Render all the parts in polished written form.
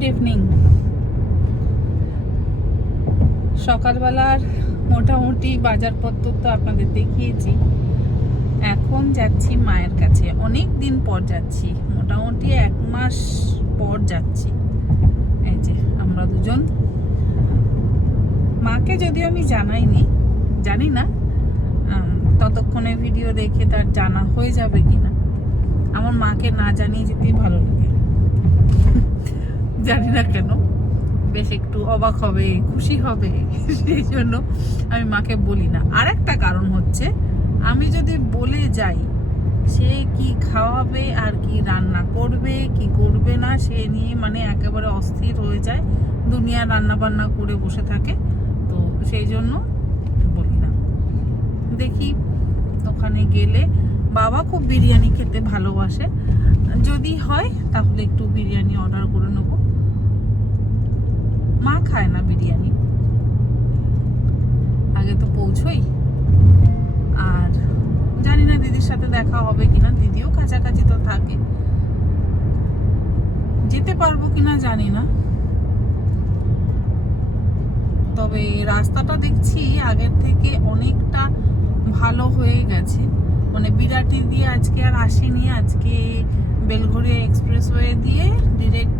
Good evening. সকালবেলার মোটামুটি বাজারপত্র তো আপনাদের দেখিয়েছি। এখন যাচ্ছি মায়ের কাছে, অনেক দিন পর যাচ্ছি, মোটামুটি 1 মাস পর যাচ্ছি। এই যে আমরা দুজন। মাকে যদিও আমি জানি না ততক্ষণে ভিডিও দেখে তার জানা হয়ে যাবে কিনা। আমার মাকে না জানিয়ে যেতেই ভালো লাগে, জানি না কেন, বেশ একটু অবাক হবে, খুশি হবে, সেই জন্য আমি মাকে বলি না। আর একটা কারণ হচ্ছে, আমি যদি বলে যাই সে কি খাওয়াবে আর কি রান্না করবে কি করবে না সে নিয়ে মানে একেবারে অস্থির হয়ে যায়, দুনিয়া রান্না বান্না করে বসে থাকে, তো সেই জন্য বলি না। দেখি ওখানে গেলে, বাবা খুব বিরিয়ানি খেতে ভালোবাসে, যদি হয় তাহলে একটু বিরিয়ানি অর্ডার করে নেবো। মা খায় না বিরিয়ানি। আগে তো পৌঁছই, আর জানি না দিদির সাথে দেখা হবে কিনা, দিদিও কাছাকাছি তো থাকে, যেতে পারবো কিনা জানি না। তবে রাস্তাটা দেখছি আগের থেকে অনেকটা ভালো হয়ে গেছে, মানে বিরাটি দিয়ে আজকে আর আসেনি, আজকে বেলঘড়িয়া এক্সপ্রেসওয়ে দিয়ে ডিরেক্ট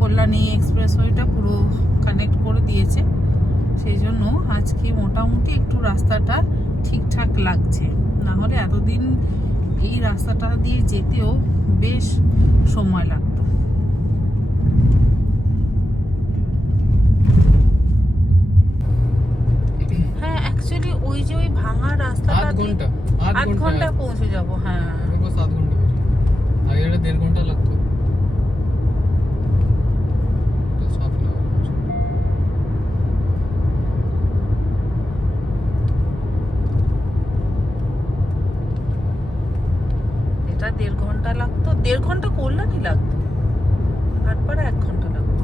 কল্যাণী এক্সপ্রেসওয়েটা পুরো কানেক্ট করে দিয়েছে, সেই জন্য আজকে মোটামুটি একটু রাস্তাটা ঠিকঠাক লাগছে। না হলে এতদিন এই রাস্তাটা দিয়ে যেতেও বেশ সময় লাগতো। হ্যাঁ, অ্যাকচুয়ালি ওই যে ওই ভাঙা রাস্তাটা 8 ঘন্টা পৌঁছে যাব। হ্যাঁ, 7 ঘন্টা, আগে 1.5 ঘন্টা লাগতো। এটা 1.5 ঘন্টা লাগতো, 1.5 ঘন্টা কল্যাণী লাগতো, তারপরে 1 ঘন্টা লাগতো।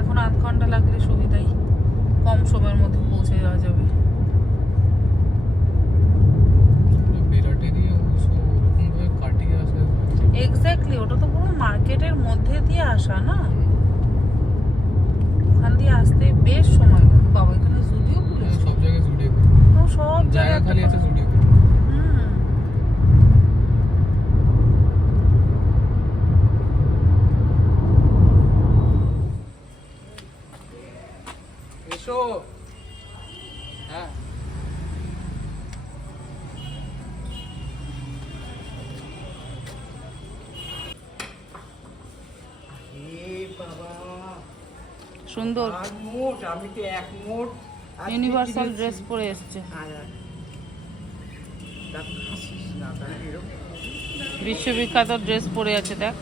এখন 8 ঘন্টা লাগলে সুবিধাই, কম সময়ের মধ্যে পৌঁছে যাওয়া যাবে। এক্স্যাক্টলি, ওটা তো পুরো মার্কেটের মধ্যে দিয়ে আসা না, ওখান দিয়ে আসতে বেশ সময় লাগে। বাবা এখানে জুডিও খুলেছে, সব জায়গায় জুডিও, সব জায়গা খালি আছে জুডিও। এসো। হ্যাঁ, সুন্দর আমি তো 1 মোট ইউনিভার্সাল ড্রেস পরে এসছে, বিশ্ববিখ্যাত ড্রেস পরে আছে, দেখ।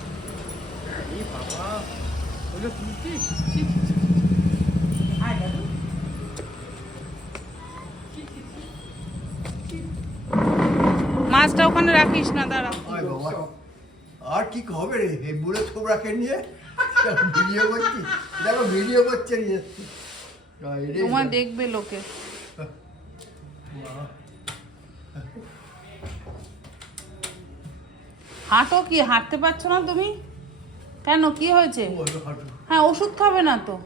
মাছটা ওখানে রাখিস না, দাঁড়া। আর কি হবে রে, এই বুড়ো ছোবড়াকে নিয়ে ভিডিও করছি, দেখো ভিডিও করছে নিয়ে যাচ্ছি, তোমার দেখবে লোকে। হাঁটো, কি হাঁটতে পারছো না তুমি? কেন, কি হয়েছে? হ্যাঁ, ওষুধ খাবে না তো,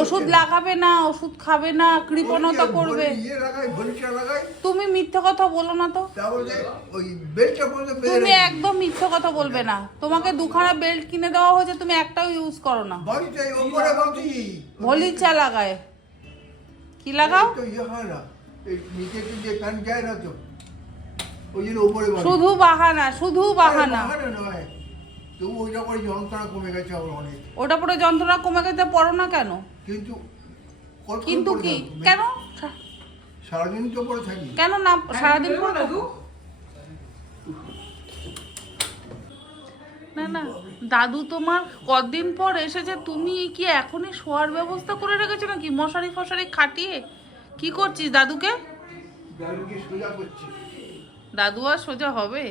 ওষুধ লাগাবে না, ওষুধ খাবে না, কৃপণতা করবে। তুমি মিথ্যে কথা বলো না তো, তুমি একদম মিথ্যে কথা বলবে না। তোমাকে 2খানা বেল্ট কিনে দেওয়া হয়েছে, তুমি একটাও ইউজ করো না। ভলিচা লাগায়, কি লাগাও? শুধু বাহানা, শুধু বাহানা। ওটা পরে যন্ত্রণা কমে গেছে, পড়ো না কেন? কিন্তু কি কেন সারাদিন তো পরে থাকি, কেন না সারাদিন পরে থাকো? না না, দাদু তোমার কতদিন পর এসেছে, তুমি কি এখনই শোয়ার ব্যবস্থা করে রেখেছো নাকি? মশারি ফশারি খাটিয়ে কি করছিস দাদুকে? দাদু আর সোজা হবে?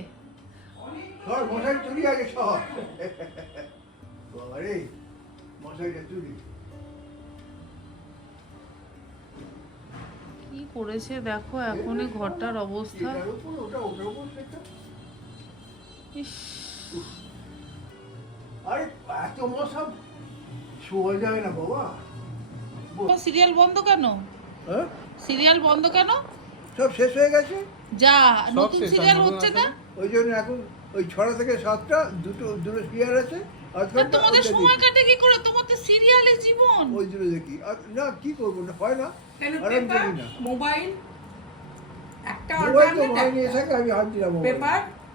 কি করেছে দেখো এখনই ঘরটার অবস্থা। ইস, আরে এত মশা শোয়া যায় না বাবা। সিরিয়াল বন্ধ কেন? হ্যাঁ সিরিয়াল বন্ধ কেন? সব শেষ হয়ে গেছে, যা সব নতুন শেষ, সিরিয়াল নতুন হচ্ছে আছে না? না? ওই জন্য এখন ওই 6টা থেকে 7টা দুটো সিরিয়াল আছে। আর তোমাদের সময় কাটে কি করে? তোমাদের সিরিয়ালে জীবন। ওই দুটো দেখি। আর না কি করবো, না হয় না, কেন আর আমি পেপার, দেখি না। মোবাইল একটা মোবাইল তো alternate ভাই নিয়ে একটা। থাকে, আমি হাত দিলাম মোবাইলে।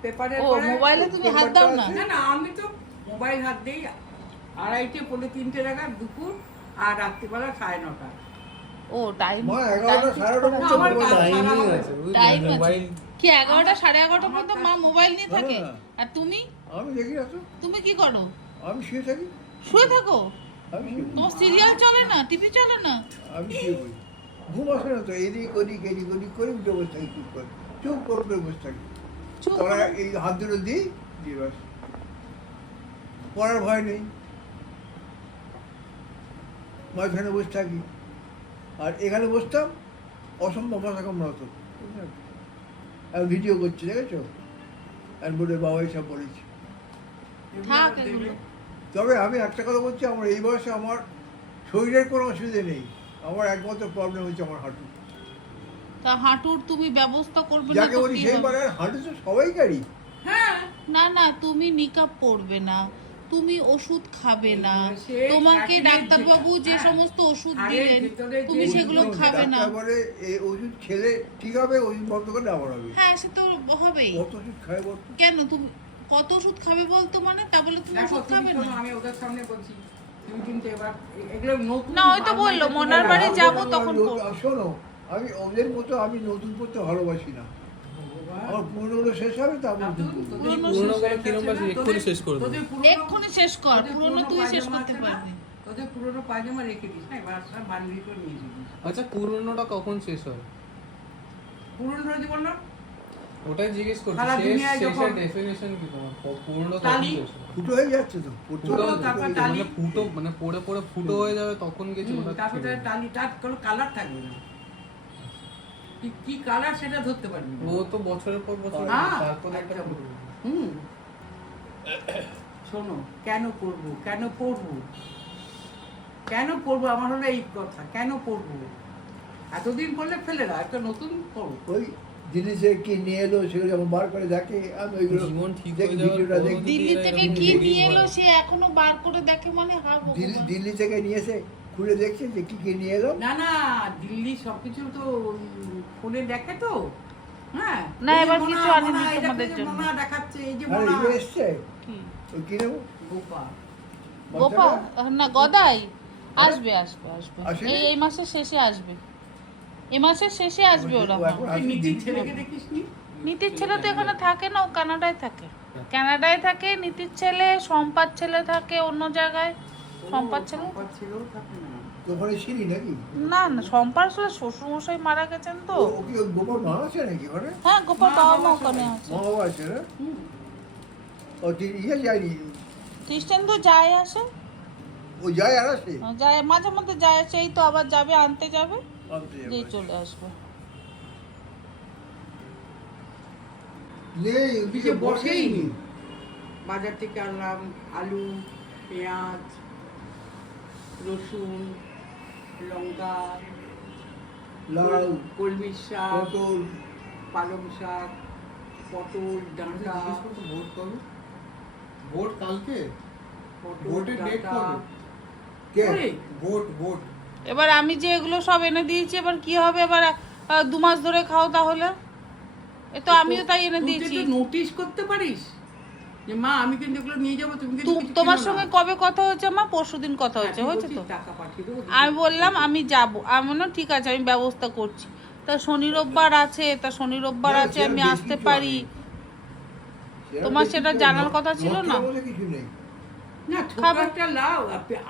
পেপারের ও পরে মোবাইলে তুমি হাত দাও না? না না, আমি তো মোবাইল হাত দেই 2:30 পৌনে 3টে নাগাদ দুপুর, আর রাত্রিবেলা 9:30। ও টাইম। মা 11টা 11:30 না, আমার পর্যন্ত কাজ মোবাইল। সারা আছে, বুঝলে? টাইম আছে। মোবাইল কি 11টা 11:30 পর্যন্ত মা মোবাইল নিয়ে থাকে? হ্যাঁ। আর তুমি আমি দেখি না তো, তুমি কি করো? আমি শুয়ে থাকি, শুয়ে থাকো? আমি শুয়ে পড়ি। তোমার সিরিয়াল চলে না, টিভি চলে না? আমি শুয়ে পড়ি, ঘুম আসে না তো, এদিক ওদিক করে উঠে বসে থাকি, চুপ করে বসে থাকি। চুপ তোরা করে? এই হাত দুটো দিই দিয়ে বাস, পড়ার ভয় নেই, মাঝখানে বসে থাকি। আর এখানে বসতাম অসম্ভব মাথা কামড়াতো, আর ভিডিও করছি দেখেছো, আর বলে বাবা এসব বলেছি। থাক এগুলো। তবে আমি একটা কথা বলছি, আমার এই বয়সে আমার শরীরের কোনো অসুবিধা নেই, আমার একমাত্র প্রবলেম হচ্ছে আমার হাঁটু। তা হাঁটুর তুমি ব্যবস্থা করবে না যাকে তো বলি কি সেই হবে? পারে, হাঁটু তো সবাইকারই। হ্যাঁ, না না, তুমি নিকাপ পরবে না, তুমি ওষুধ খাবে না, সে তোমাকে শাকিলের ডাক্তারবাবু যে যেটা, সমস্ত ওষুধ আরে দিলেন ভিতরে যে তুমি ওষুধ সেগুলো গুলো খাবে না। ডাক্তার বলে এই ওষুধ খেলে ঠিক হবে, ওষুধ বন্ধ করলে আবার হবে। হ্যাঁ সে তো হবেই। কত ওষুধ খায় বলতো? কেন তুমি কত ওষুধ খাবে বলতো? মানে তা বলে তুমি দেখো ওষুধ তুমি খাবে শোনো, না? আমি ওদের সামনে বলছি, তুমি কিন্তু এবার এগুলো নতুন না, ওই তো বললো, মোনার বাড়ি যাবো তখন আমি করবো। শোনো, আমি ওদের মতো আমি নতুন করতে ভালোবাসি না, আমার পুরোনো শেষ হবে তারপর নতুন করবো। পুরনো পুরোনো করে কিরম বাসি এক্ষুনি শেষ করে দেবো। এক্ষুনি শেষ কর, তোদের পুরনো তুই শেষ পায়জামা করতে আছে না? পারবি। তোদের পুরোনো পায়জামা রেখে দিস না, এবার সব বান্ডিল করে নিয়ে যাবি। আচ্ছা পুরনোটা কখন শেষ হয়? পুরনো ধরে দিব না, ওটাই জিজ্ঞেস করছি, সারা শেষ দুনিয়ায় শেষের যখন- ডেফিনেশন কি তোমার? পুরনো কখন টালি। শেষ হয়? ফুটো হয়ে যাচ্ছে তো, ফুটো ফুটো ফুটো, তারপর টালি। মানে ফুটো মানে পড়ে পড়ে ফুটো হয়ে যাবে তখন গেছে ওটা তারপরে ছেড়ে দেবে। টালি, তার কোনো কালার থাকবে না, কি কালার সেটা ধরতে পারবি না। ও তো বছরের পর বছর হ্যাঁ, তারপর একটা একদম। ফুটো। হুম, শোনো, কেন পড়বো, কেন পড়বো, কেন পড়বো, আমার হলো এই কথা, কেন পড়বো? এতদিন পড়লে ফেলে না, একটা নতুন পড়ো। ওই জিনিসে কি নিয়ে এলো সেগুলো যখন বার করে দেখে, আমি ওইগুলো জীবন ঠিক দেখি, হয়ে যাওয়ার ভিডিওটা পরও দেখি। যদি দিল্লি এরা থেকে এরকম কি দেরি নিয়ে এলো করে। সে এখনো বার করে দেখে, মানে হা ভগবান। দিল্লি থেকে নিয়ে এসে খুলে দেখছে যে কি নিয়ে এলো। না না, দিল্লি সবকিছু তো ফোনে দেখে তো। হ্যাঁ, না, এই যে এবার মোনা, কিছু আনেনি মোনা, এই দেখো, তোমাদের এই যে জন্য। মোনা দেখাচ্ছে, এই যে আর মোনা। এগুলো এসছে, কি? ওই কি নেবো গোপা। গোপাল না গদাই আসবে আসবে আসবে, আসেনি? এই মাসের শেষে আসবে, এই মাসের শেষে আসবে ওরা। ও এখন তুই আসেনি। নিজের ছেলেকে দেখিসনি? নীতির ছেলে তো এখানে থাকে না, ও কানাডায় থাকে। কানাডায় থাকে নীতির ছেলে, সম্পার ছেলে থাকে অন্য জায়গায়। সম্পার ছেলে সম্পার ছেলেও থাকে না। ওখানে ছিলি নাকি? না না, সম্পার আসলে শ্বশুরমশাই মারা গেছেন তো। ও কি ওই গোপাল মা আছে নাকি ওখানে? হ্যাঁ, গোপাল মা, বাবা মা বাবা ওখানে সবাই। আছে। মা বাবা আছে না? হুম। ও ইয়ে যায়নি, খ্রিস্টান তো যায় আসে, ও যায় আর আসে? যায় মাঝে মধ্যে যায় আসে, এই তো আবার যাবে, আনতে যাবে, আনতে যাবে। দিয়ে চলে আসবে। নেই, দিকে বসেই নি। বাজার থেকে আনলাম আলু, পেঁয়াজ, রসুন, লঙ্কা, লাল, কলমি শাক, পটল, পালং শাক, পটল, ডাঁটা, জিজ্ঞেস করছো ভোট কবে? ভোট কালকে? পটল, ভোটের ডেট ডাঁটা। কবে? কে? ওরে, ভোট এবার আমি যে এগুলো সব এনে দিয়েছি, এবার কি হবে? এবার 2 মাস ধরে খাও তাহলে? এ তো আমিও তাই এনে তুই তো দিয়েছি। একটু নোটিশ করতে পারিস যে মা আমি কিন্তু এগুলো নিয়ে যাবো, তুমি কিন্তু কিছু তোমার কিনো না। সঙ্গে কবে কথা হয়েছে মা? পরশুদিন কথা হ্যাঁ, হয়েছে, তুই হয়েছে বলছিস তো? টাকা পাঠিয়ে দেবো। আমি বললাম আমি যাব, আমি বললাম ঠিক আছে আমি ব্যবস্থা করছি। তা শনি রোববার আছে, না, আমি সেরকম আসতে বেশি পারি। সেরকম তোমার বেশি সেটা কেউ জানার ন- কথা ছিল না? নর্থের মধ্যে কিছু নেই। না, ছোট খাবে। একটা লাউ,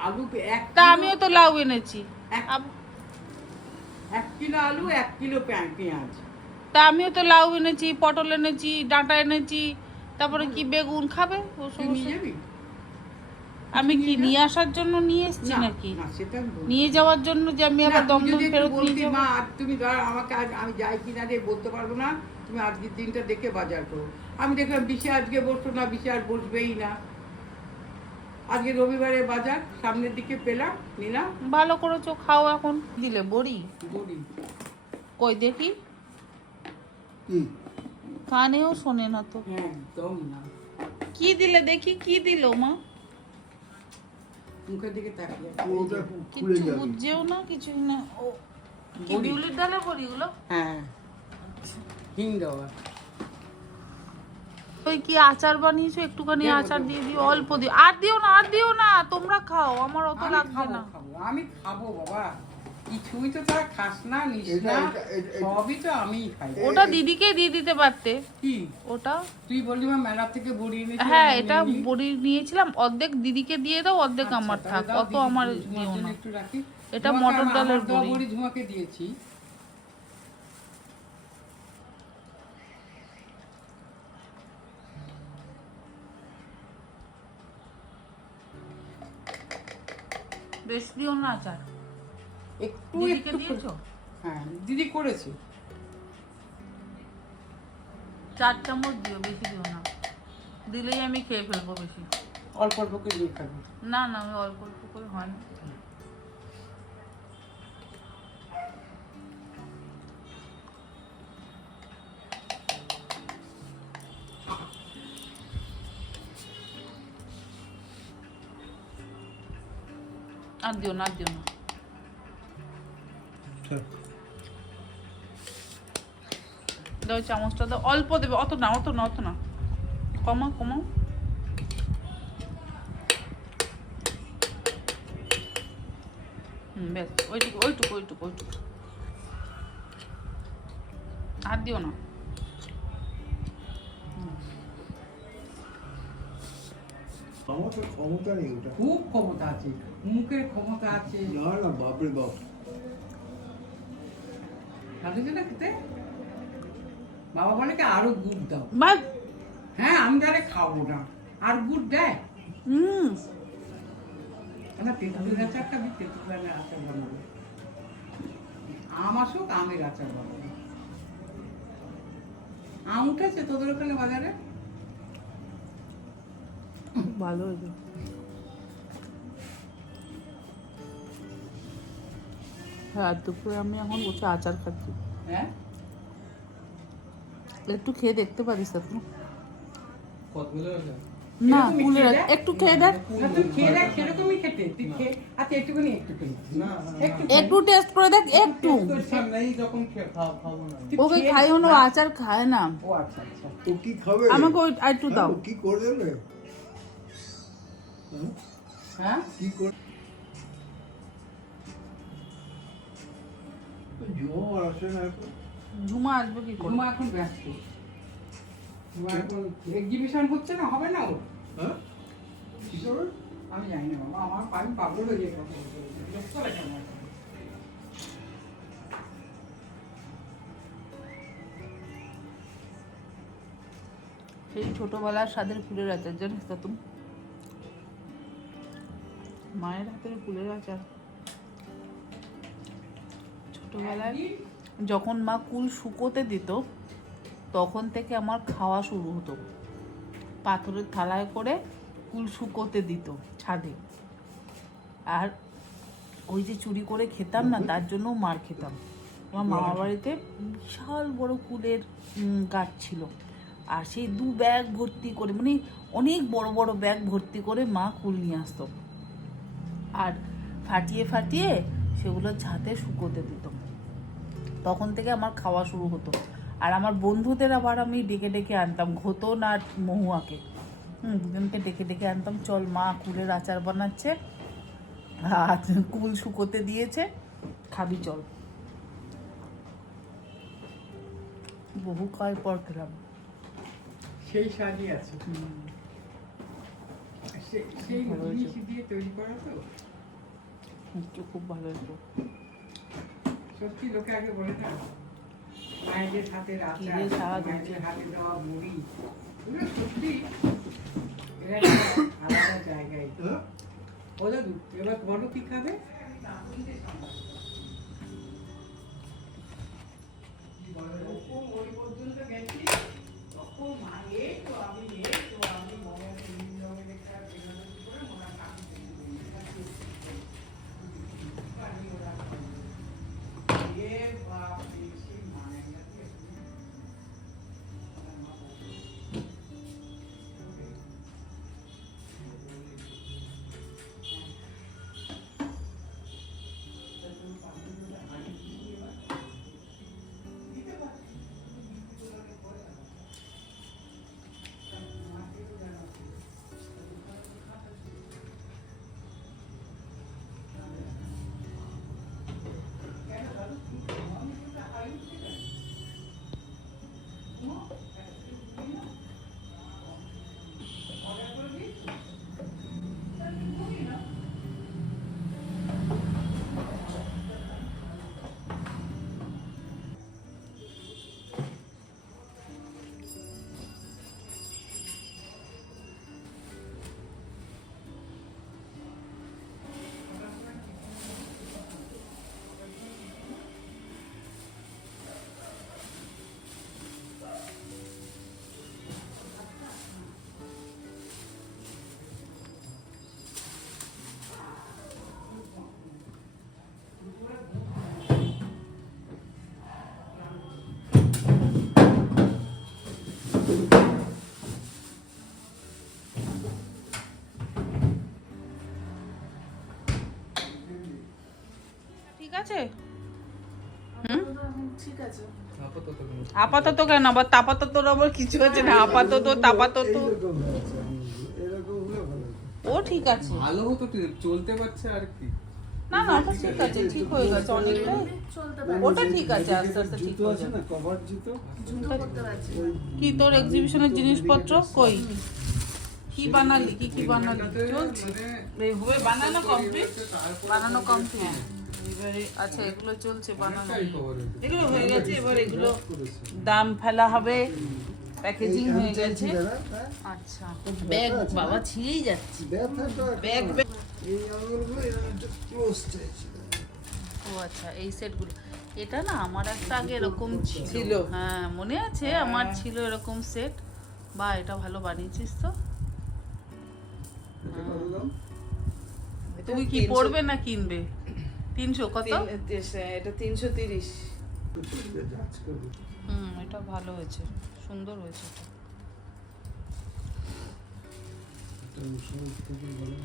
আলু, এক তা কিলো- আমিও তো লাউ এনেছি। এক- আব- 1 কিলো আলু, 1 কিলো পেঁয়াজ। তা আমিও তো লাউ এনেছি, পটল এনেছি, ডাঁটা এনেছি, তারপরে কি বেগুন খাবে ও তুই সমস্ত। নিয়ে যাবি? আমি কি নিয়ে আসার জন্য নিয়ে এসেছি না, নাকি? না, সেটা আমি বলছি। নিয়ে যাওয়ার জন্য যে আমি না, আবার তুই দমদম যদি একটু ফেরত নিয়ে বলতি, যাবো? মা তুমি ধর আমাকে আজ আমি যাই কিনা রে বলতে পারবো না, তুমি আজকের দিনটা দেখে বাজার করো। আমি দেখলাম বিশে আজকে বসতো না, বিশে আর বসবেই না। আজকে রবিবারে বাজার সামনের দিকে পেলাম, নিলাম। ভালো করেছো, খাও এখন। দিলে বড়ি? বড়ি কই দেখি, কি কানেও শোনে না তো। একদম না, কি দিলে দেখি, কি দিল মা? মুখের দিকে তাকিয়ে আছে। ওটা খুলে কিছু যাবে। বুঝছেও না, কিছুই না। ও কি বড়ি। বিউলির ডালে বড়িগুলো? হ্যাঁ, হিং দেওয়া। ওই কি আচার বানিয়েছো? একটুখানি দেবো, আচার দেবো, দিয়ে দিও, দেবো। অল্প দিও। আর দিও না, আর দিও না, তোমরা খাও, আমার অত আমি লাগবে খাবো, না। আমি খাবো বাবা। কিছুই তো তারা খাস না, নিস এটা- না, এটা- সবই তো আমিই খাই। ওটা দিদিকে দিয়ে দিতে পারতে। কি ওটা তুই বললি মা মেলা থেকে বড়ি এনেছিলাম, হ্যাঁ, আমি এটা নিইনি। বড়ি নিয়েছিলাম, অর্ধেক দিদিকে দিয়ে দাও, অর্ধেক আচ্ছা, আমার তাহলে থাক, দাও, অত দিদি, আমার ঝুমার দিও জন্য না। একটু রাখি। এটা ঝুমাকে মটর আমার ডালের দেওয়া বড়ি। ঝুমাকে দিয়েছি। বেশ দিও না আচার। একটু দিদিকে একটু দিয়েছো? হ্যাঁ, দিদি করেছে। 4 চামচ দিও, বেশি দিও না, দিলেই আমি খেয়ে ফেলবো বেশি। অল্প অল্প করে দিয়ে খাবি। না না, আমি অল্প অল্প করে হয় না। আর দিও না, আর দিও না। দাও চামচটা দাও, অল্প দেবে, অত না, অত না, অত না, কমাও কমাও। বেশ, ওইটুকু ওইটুকু ওইটুকু ওইটুকু। আর দিও না। আমার তো ক্ষমতা নেই ওটা। খুব ক্ষমতা আছে, মুখের ক্ষমতা আছে। না না, বাপরে বাপ। ভালো না খেতে? বাবা বলে কি আরো গুড় দাও। মা, হ্যাঁ, আমি তাহলে খাবো না। আর গুড় দেয় না? তেঁতুলের আচারটা আমি তেঁতুলের আচার বানাবো। আম আসুক, আমের আচার বানাবো। আম উঠেছে তোদের ওখানে বাজারে? ভালো হয়েছে। হ্যাঁ, দুপুরে আমি এখন বসে আচার খাচ্ছি। হ্যাঁ, একটু খেয়ে দেখতে পারিস তো? কতগুলো আছে? না, এরকমই কুলের খেয়ে দেখ। একটু খেয়ে দেখ, না, তুই খেয়ে দেখ, সেরকমই খেতে। তুই খেয়ে, আচ্ছা একটুখানি, একটুখানি। না, একটু একটু টেস্ট করে দেখ, একটু। ইচ্ছা নেই যখন খাবো না। তুই ওকে খেয়ে খাইও না, না। আচার খায় না। ও আচ্ছা আচ্ছা। ও কি খাবে? আমাকে ওই আর একটু দাও। ও কি করে দেবে? হ্যাঁ? হ্যাঁ, কি করে? জুমো আর আসে না এখন। ঝুমা আসবে কি করে? ঝুমা এখন ব্যস্ত। ঝুমা এখন এক্সিবিশন হচ্ছে না, হবে না ওর? হ্যাঁ? কি করে? আমি জানি না বাবা, আমি পাগল হয়ে যাই কথা বলতে বলতে। বিরক্ত লাগে আমার। সেই ছোটবেলার স্বাদের ফুলের আচার, জানিস তো তুমি? মায়ের হাতের ফুলের আচার। ছোটবেলায় যখন মা কুল শুকোতে দিত, তখন থেকে আমার খাওয়া শুরু হতো। পাথরের থালায় করে কুল শুকোতে দিত ছাদে, আর ওই যে চুরি করে খেতাম না, তার জন্য মার খেতাম। আমার মামার বাড়িতে বিশাল বড় কুলের গাছ ছিল, আর সেই 2 ব্যাগ ভর্তি করে, মানে অনেক বড় বড় ব্যাগ ভর্তি করে মা কুল নিয়ে আসতো, আর ফাটিয়ে ফাটিয়ে সেগুলো ছাদে শুকোতে দিত। তখন থেকে আমার খাওয়া শুরু হতো। আর আমার বন্ধুদের আবার আমি ডেকে ডেকে আনতাম, ঘোতন আর মহুয়াকে, দুজনকে ডেকে ডেকে আনতাম, চল মা কুলের আচার বানাচ্ছে, আর কুল শুকোতে দিয়েছে, খাবি চল। বহু কাল পর খেলাম। সেই স্বাদই আছে। সেই ভালো হয়েছে। জিনিস দিয়ে তৈরি করা তো। খুব ভালো হয়েছে। সত্যি লোকে আগে বলে না, মায়েদের হাতের আচার, কি যে স্বাদ। মায়েদের হাতে দেওয়া মুড়ি, এগুলো সত্যি এরা একটা আলাদা জায়গায়। হ্যাঁ? ও দাদু, এবার বলো কি খাবে? ওই পর্যন্ত গেছি, তখন মায়ে তো আমি মনে করে মনে ঠিক আছে? হুম, ঠিক আছে। আপাতত কোনো আপাতত কেন আবার তাপাতত আবার কিছু আছে না, আপাতত তাপাতত এইরকম আছে, এরকম হলে ভালো হতো। ও ঠিক আছে। ভালো হতো, চলতে পারছে আর কি। না না ওটা ঠিক আছে, ঠিক হয়ে গেছে অনেকটাই। চলতে পারে। ওটা ঠিক আছে, আস্তে আস্তে ঠিক জুতো হয়ে আছে যাবে। না, কভার জুতো, জুতো করতে পারছি না। কি তোর এক্সিবিশনের জিনিসপত্র কই? কি বানালি, কি কি বানালি? চলছে এইভাবে বানানো কমপ্লিট, বানানো কমপ্লিট। এবারে আচ্ছা এগুলো চলছে বানানো, এগুলো হয়ে গেছে। এবার এগুলো দাম ফেলা হবে, প্যাকেজিং এই আমি হয়ে চাইছি গেছে। দাদা, হ্যাঁ? আচ্ছা ব্যথা ব্যাগ আছে না? বাবা ছিঁড়েই যাচ্ছে। ব্যথাটা ব্যাগ একটু- ব্যাগ। এই আঙুলগুলো এরকম একটু ক্লোজ চাইছি দাদা। ও আচ্ছা এই সেটগুলো, এটা না আমার একটা আগে এরকম ছিল। ছিল। হ্যাঁ মনে আছে আমার ছিল এরকম সেট। বা এটা ভালো বানিয়েছিস তো। এটা কত দাম? তুমি কি পড়বে না কিনবে? 300 কত? এটা 330। জাজ করবো। এটা ভালো হয়েছে, সুন্দর হয়েছে এটা। এটা সমস্ত থেকে ভালো।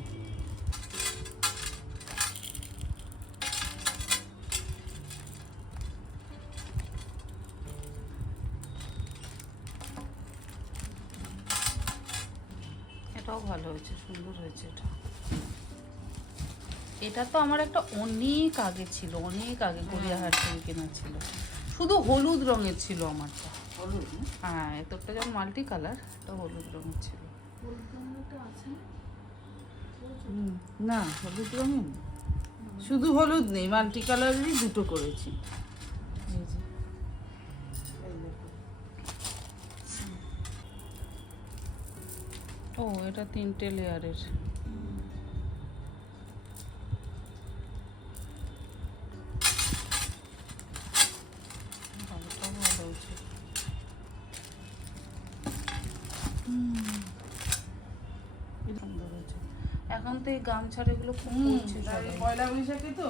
এটাও ভালো হয়েছে, সুন্দর হয়েছে এটা। এটা তো আমার একটা অনেক আগে ছিল, অনেক আগে গড়িয়াহাট থেকে কেনা ছিল, শুধু হলুদ রঙের ছিল আমারটা। হলুদ না? হ্যাঁ এতটা যেমন মাল্টি কালার, এটা হলুদ রঙের ছিল। কলকাতাটা আছে না? না হলুদ রঙের নেই। শুধু হলুদ নেই, মাল্টি কালারেরই দুটো করেছি। এই যে। এই দেখো। ও এটা 3টে লেয়ারের। ভালোটা ভালো হয়েছে। সুন্দর হয়েছে। এখন তো এই গামছার এগুলো খুব পড়ছে তাই সবাই। পয়লা বৈশাখে তো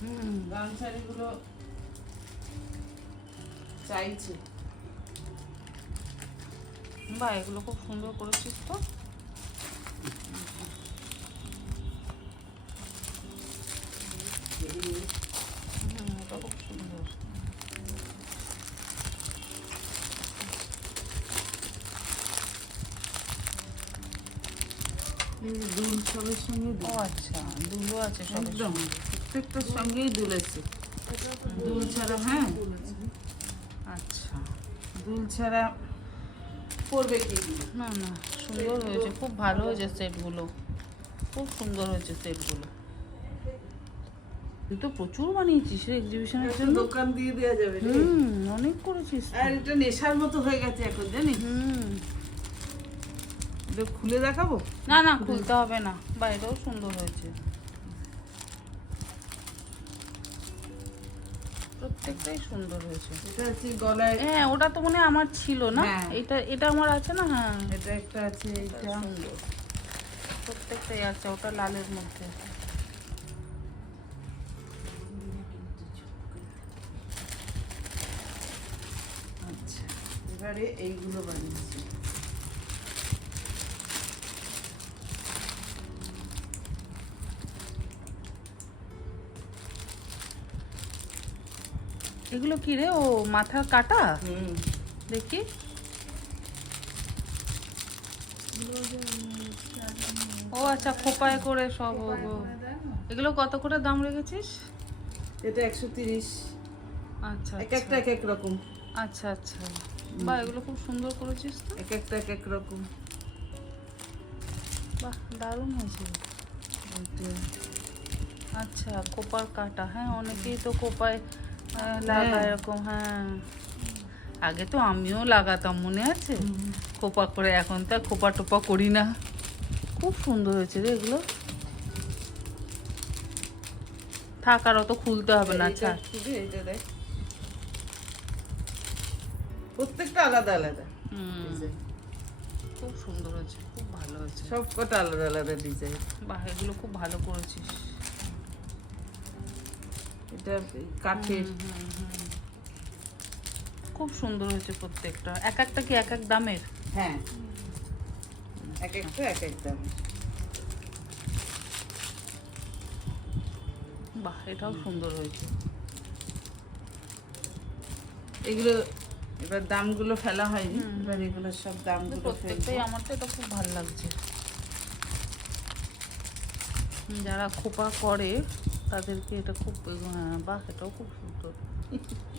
হুম গামছাড়িগুলো চাইছে। বা এগুলো খুব সুন্দর করেছিস তো। এটা খুব সুন্দর। দুল সবের সঙ্গে ও আচ্ছা দুলো আছে সব একদম প্রত্যেকটার সঙ্গেই দুলেছে। দুল ছাড়া, হ্যাঁ আচ্ছা দুল ছাড়া পড়বে কি দিয়ে? না না সুন্দর হয়েছে, খুব ভালো হয়েছে সেটগুলো, খুব সুন্দর হয়েছে সেটগুলো। তুই তো প্রচুর বানিয়েছিস রে এক্সিবিশনের একটা জন্য। দোকান দিয়ে দেওয়া যাবে রে। অনেক করেছিস তো। আর এটা নেশার মতো হয়ে গেছে এখন, জানিস? এটা খুলে দেখাবো? না না খুলতে হবে না, বাইরেও সুন্দর হয়েছে প্রত্যেকটাই সুন্দর হয়েছে। এটা হচ্ছে গলায়, হ্যাঁ ওটা তো মনে হয় আমার ছিল না, হ্যাঁ। এটা এটা আমার আছে না। হ্যাঁ এটা একটা আছে, এটা সুন্দর প্রত্যেকটাই আছে, ওটা লালের মধ্যে। আচ্ছা এবারে এইগুলো বানিয়েছি। এগুলো কি রে, ও মাথার কাটা হুম, দেখি। ও আচ্ছা খোপায় করে সব এগুলো কত করে দাম রেখেছিস? এটা 130। আচ্ছা এক একটা এক এক রকম, আচ্ছা আচ্ছা বাহ এগুলো খুব সুন্দর করেছিস তো। এক একটা এক এক রকম। বাহ দারুণ হয়েছে। আচ্ছা কোপার কাটা, হ্যাঁ অনেকেই তো কোপায় লাগায় এরকম। হ্যাঁ আগে তো আমিও লাগাতাম মনে আছে, খোপা করে, এখন তো আর খোপা টোপা করি না। খুব সুন্দর হয়েছে রে এগুলো। থাক আর অত খুলতে হবে না, এইটা ছাড়। খুলে এটা দেখ, প্রত্যেকটা আলাদা আলাদা ডিজাইন, খুব সুন্দর হয়েছে, খুব ভালো হয়েছে। সব কটা আলাদা আলাদা ডিজাইন। বাহ এগুলো খুব ভালো করেছিস। এটা কাঠের, খুব সুন্দর হয়েছে প্রত্যেকটা। এক একটা কি এক এক দামের? হ্যাঁ এক একটা এক এক দাম। বাহ, এটাও সুন্দর হয়েছে। এগুলো এবার দামগুলো ফেলা হয়নি, এবার এগুলো সব দামগুলো প্রত্যেকটাই আমার তো এটা খুব ভালো লাগছে। যারা খোপা করে তাদেরকে এটা খুব, হ্যাঁ বাহ, এটাও খুব সুন্দর,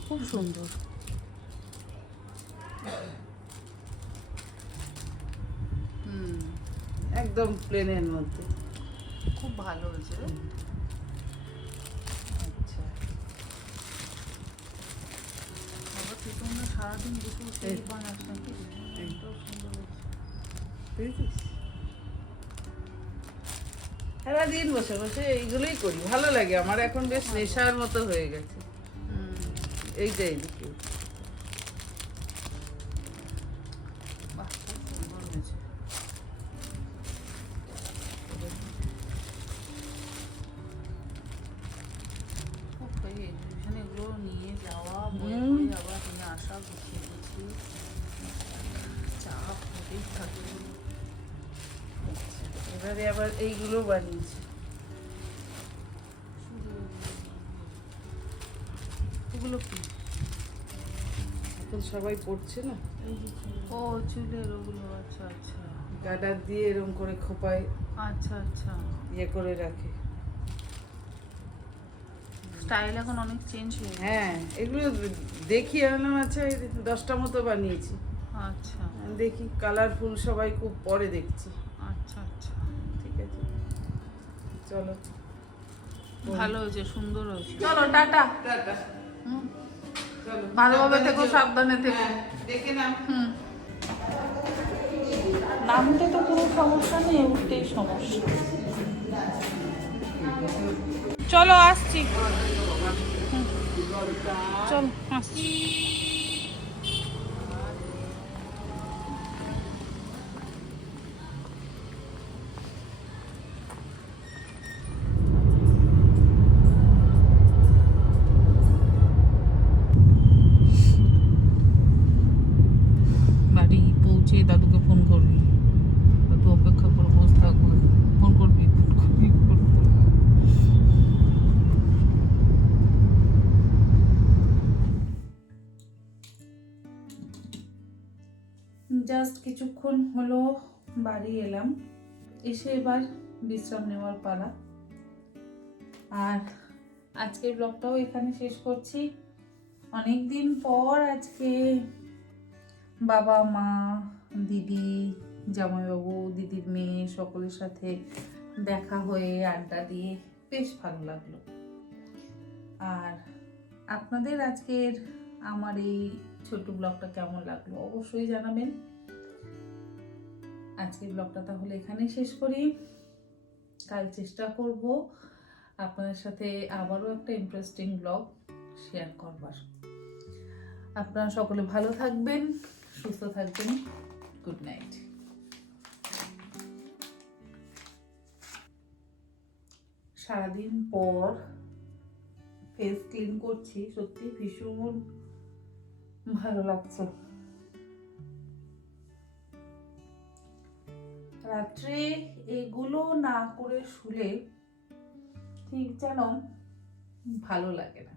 খুব সুন্দর। একদম প্লেনের মধ্যে খুব ভালো হয়েছে। আচ্ছা, বাবা তুই তো মনে হয় সারাদিন বসে বসে এই বানাস নাকি? এটাও সুন্দর হয়েছে, বুঝেছিস? সারাদিন বসে বসে এইগুলোই করি, ভালো লাগে আমার, এখন বেশ নেশার মতো হয়ে গেছে। এইটা এইদিকে বাহ, খুব সুন্দর হয়েছে। খুব এই এক্সিবিশনে এগুলো নিয়ে যাওয়া, বই আবার নিয়ে আসা, গুছিয়ে গুছিয়ে চাপ হতেই থাকে। এবারে আবার এইগুলো বানিয়েছে, এগুলো কি এখন সবাই পড়ছে না? ও চুলের ওগুলো, আচ্ছা আচ্ছা, গাডার দিয়ে এরকম করে খোপায় আচ্ছা আচ্ছা ইয়ে করে রাখে। স্টাইল এখন অনেক চেঞ্জ হয়ে গেছে। হ্যাঁ, এগুলো দেখি আনলাম, আচ্ছা এই 10টা মতো বানিয়েছি। আচ্ছা, দেখি কালারফুল সবাই খুব পরে দেখছি। আচ্ছা আচ্ছা, ঠিক আছে, চলো, ভালো হয়েছে, সুন্দর হয়েছে। চলো টাটা। টাটা। চলো, ভালোভাবে থেকো, সাবধানে থেকো। দেখে নাও। নামতে তো কোনো সমস্যা নেই, উঠতেই সমস্যা। চলো আসছি, চলো আসছি। বাড়ি পৌঁছে দাদুকে ফোন করবি, দাদু অপেক্ষা করে বসে থাকবে, ফোন করবি, ফোন করবি, ফোন করবি। জাস্ট কিছুক্ষণ হলো বাড়ি এলাম, এসে এবার বিশ্রাম নেওয়ার পালা। আর আজকের ব্লগটাও এখানে শেষ করছি। অনেক দিন পর আজকে বাবা মা, দিদি, জামাইবাবু, দিদির মেয়ে সকলের সাথে দেখা হয়ে আড্ডা দিয়ে বেশ ভালো লাগলো। আর আপনাদের আজকের আমার এই ছোট ব্লগটা কেমন লাগলো অবশ্যই জানাবেন। আজকের ব্লগটা তাহলে এখানেই শেষ করি। কাল চেষ্টা করব আপনাদের সাথে আবারও একটা ইন্টারেস্টিং ব্লগ শেয়ার করবার। আপনারা সকলে ভালো থাকবেন, সুস্থ থাকবেন। Good night. সারাদিন পর ফেস ক্লিন করছি, সত্যি ভীষণ ভালো লাগছে। রাত্রে এগুলো না করে শুলে ঠিক যেন ভালো লাগে না।